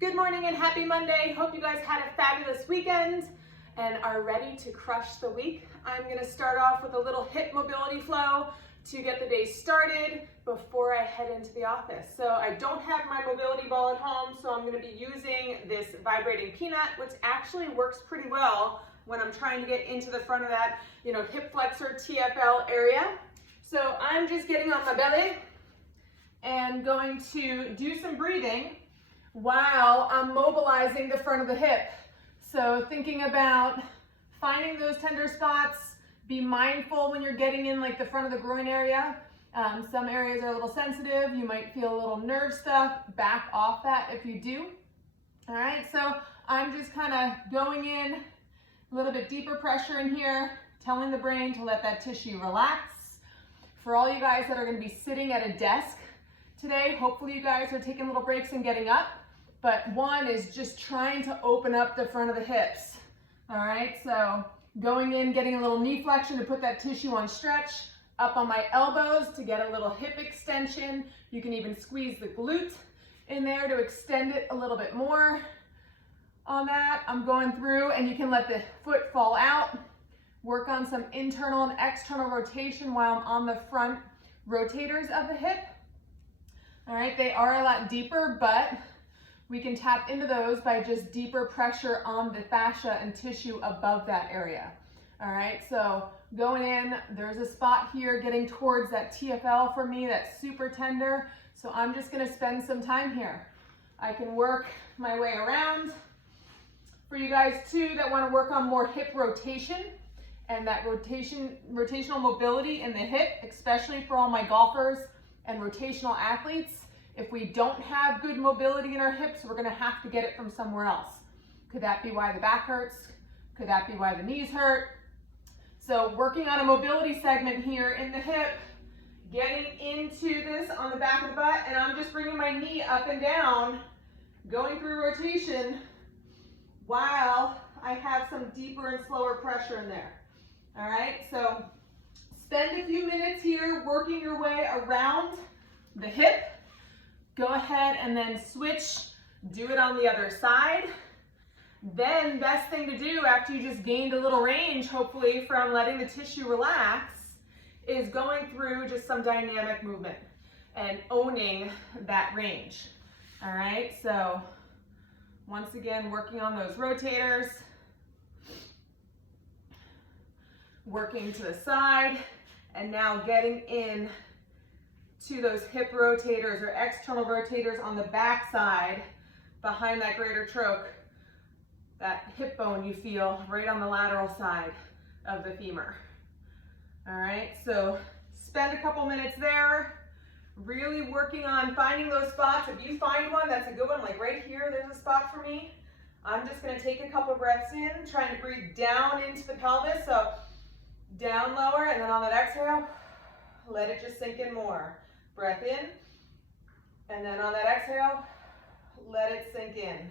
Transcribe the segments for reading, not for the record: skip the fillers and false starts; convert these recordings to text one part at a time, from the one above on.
Good morning and happy Monday. Hope you guys had a fabulous weekend and are ready to crush the week. I'm gonna start off with a little hip mobility flow to get the day started before I head into the office. So I don't have my mobility ball at home, so I'm gonna be using this vibrating peanut, which actually works pretty well when I'm trying to get into the front of that, hip flexor TFL area. So I'm just getting on my belly and going to do some breathing while I'm mobilizing the front of the hip. So thinking about finding those tender spots, be mindful when you're getting in like the front of the groin area. Some areas are a little sensitive. You might feel a little nerve stuff. Back off that if you do. All right, so I'm just kind of going in a little bit deeper pressure in here, telling the brain to let that tissue relax. For all you guys that are going to be sitting at a desk today, hopefully you guys are taking little breaks and getting up. But one is just trying to open up the front of the hips. All right, so going in, getting a little knee flexion to put that tissue on stretch, up on my elbows to get a little hip extension. You can even squeeze the glute in there to extend it a little bit more. On that, I'm going through, and you can let the foot fall out. Work on some internal and external rotation while I'm on the front rotators of the hip. All right, they are a lot deeper, but we can tap into those by just deeper pressure on the fascia and tissue above that area. All right, so going in, there's a spot here getting towards that TFL for me that's super tender. So I'm just gonna spend some time here. I can work my way around. For you guys too that wanna work on more hip rotation and that rotational mobility in the hip, especially for all my golfers and rotational athletes. If we don't have good mobility in our hips, we're gonna have to get it from somewhere else. Could that be why the back hurts? Could that be why the knees hurt? So working on a mobility segment here in the hip, getting into this on the back of the butt, and I'm just bringing my knee up and down, going through rotation while I have some deeper and slower pressure in there. All right, so spend a few minutes here working your way around the hip. Go ahead and then switch, do it on the other side. Then best thing to do after you just gained a little range, hopefully from letting the tissue relax, is going through just some dynamic movement and owning that range. All right, so once again, working on those rotators, working to the side, and now getting in to those hip rotators or external rotators on the back side behind that greater trochanter, that hip bone you feel right on the lateral side of the femur. All right, so spend a couple minutes there, really working on finding those spots. If you find one that's a good one, like right here, there's a spot for me. I'm just gonna take a couple breaths in, trying to breathe down into the pelvis. So down lower, and then on that exhale, let it just sink in more. Breath in, and then on that exhale, let it sink in.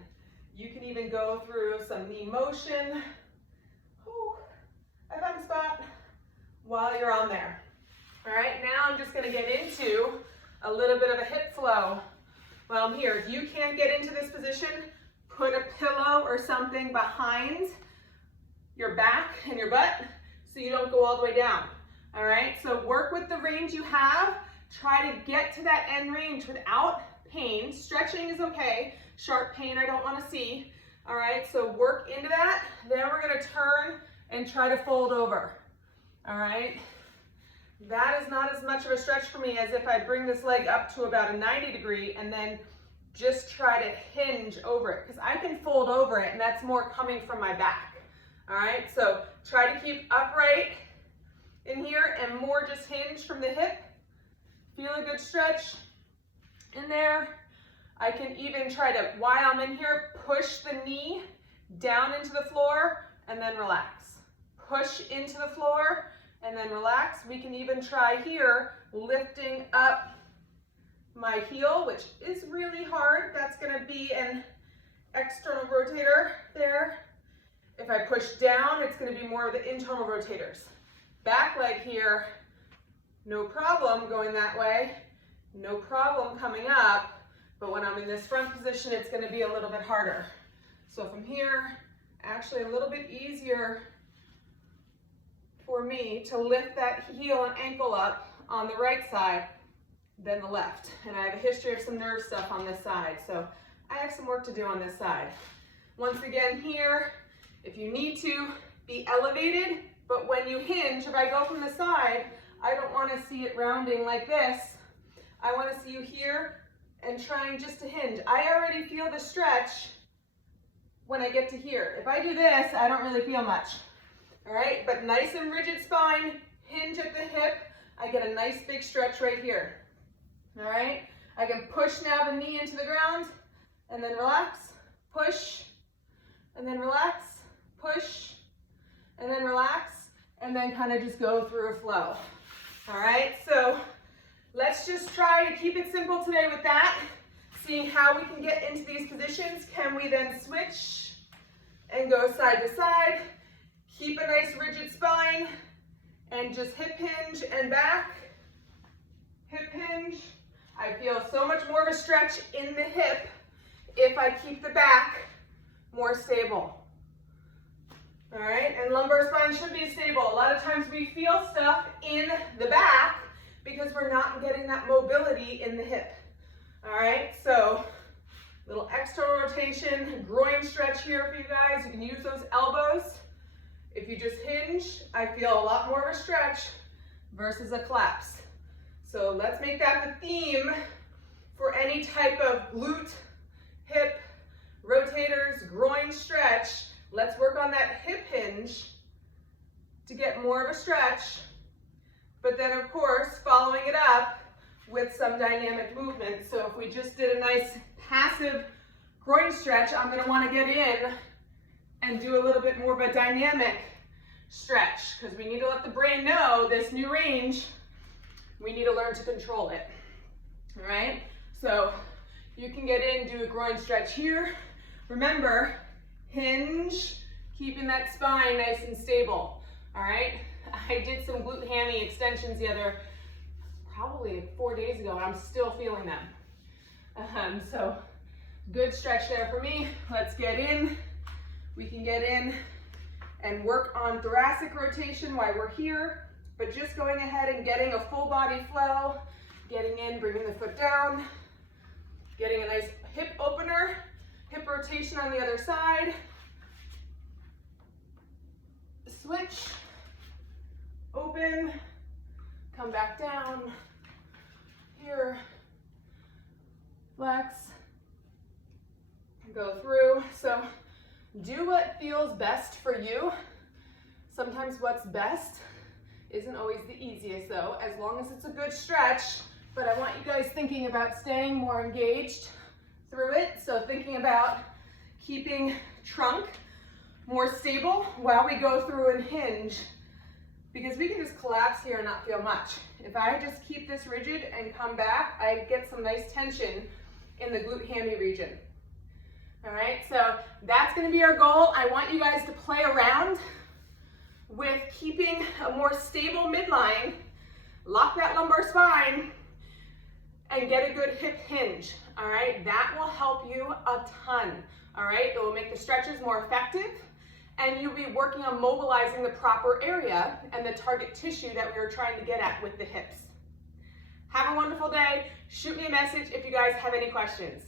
You can even go through some knee motion. Ooh, I found a spot while you're on there. All right, now I'm just gonna get into a little bit of a hip flow while I'm here. If you can't get into this position, put a pillow or something behind your back and your butt so you don't go all the way down. All right, so work with the range you have. Try to get to that end range without pain. Stretching is okay. Sharp pain I don't want to see. All right, so work into that. Then we're going to turn and try to fold over. All right, that is not as much of a stretch for me as if I bring this leg up to about a 90 degree and then just try to hinge over it, because I can fold over it and that's more coming from my back. All right, so try to keep upright in here and more just hinge from the hip. Feel a good stretch in there. I can even try to, while I'm in here, push the knee down into the floor and then relax. Push into the floor and then relax. We can even try here, lifting up my heel, which is really hard. That's gonna be an external rotator there. If I push down, it's gonna be more of the internal rotators. Back leg here, no problem going that way, no problem coming up. But when I'm in this front position, it's gonna be a little bit harder. So from here, actually a little bit easier for me to lift that heel and ankle up on the right side than the left. And I have a history of some nerve stuff on this side, so I have some work to do on this side. Once again here, if you need to, be elevated, but when you hinge, if I go from the side, I don't want to see it rounding like this. I want to see you here and trying just to hinge. I already feel the stretch when I get to here. If I do this, I don't really feel much. All right, but nice and rigid spine, hinge at the hip. I get a nice big stretch right here. All right, I can push now the knee into the ground and then relax, push, and then relax, push, and then relax, and then kind of just go through a flow. All right, so let's just try to keep it simple today with that, seeing how we can get into these positions. Can we then switch and go side to side? Keep a nice rigid spine and just hip hinge and back, hip hinge. I feel so much more of a stretch in the hip if I keep the back more stable. All right, and lumbar spine should be stable. A lot of times we feel stuff in the back because we're not getting that mobility in the hip. All right, so little external rotation, groin stretch here for you guys. You can use those elbows. If you just hinge, I feel a lot more of a stretch versus a collapse. So let's make that the theme for any type of glute, hip, rotators, groin stretch. Let's work on that hip hinge to get more of a stretch, but then of course following it up with some dynamic movement. So if we just did a nice passive groin stretch, I'm going to want to get in and do a little bit more of a dynamic stretch, because we need to let the brain know this new range, we need to learn to control it. All right, so you can get in, do a groin stretch here. Remember, hinge, keeping that spine nice and stable. All right, I did some glute hammy extensions probably 4 days ago, and I'm still feeling them. So good stretch there for me. Let's get in. We can get in and work on thoracic rotation while we're here, but just going ahead and getting a full body flow, getting in, bringing the foot down, getting a nice hip opener, hip rotation on the other side, switch, open, come back down, here, flex, go through. So do what feels best for you. Sometimes what's best isn't always the easiest though, as long as it's a good stretch. But I want you guys thinking about staying more engaged through it. So thinking about keeping trunk more stable while we go through and hinge, because we can just collapse here and not feel much. If I just keep this rigid and come back, I get some nice tension in the glute hammy region. All right, so that's gonna be our goal. I want you guys to play around with keeping a more stable midline, lock that lumbar spine, and get a good hip hinge. All right, that will help you a ton. All right, it will make the stretches more effective, and you'll be working on mobilizing the proper area and the target tissue that we were trying to get at with the hips. Have a wonderful day. Shoot me a message if you guys have any questions.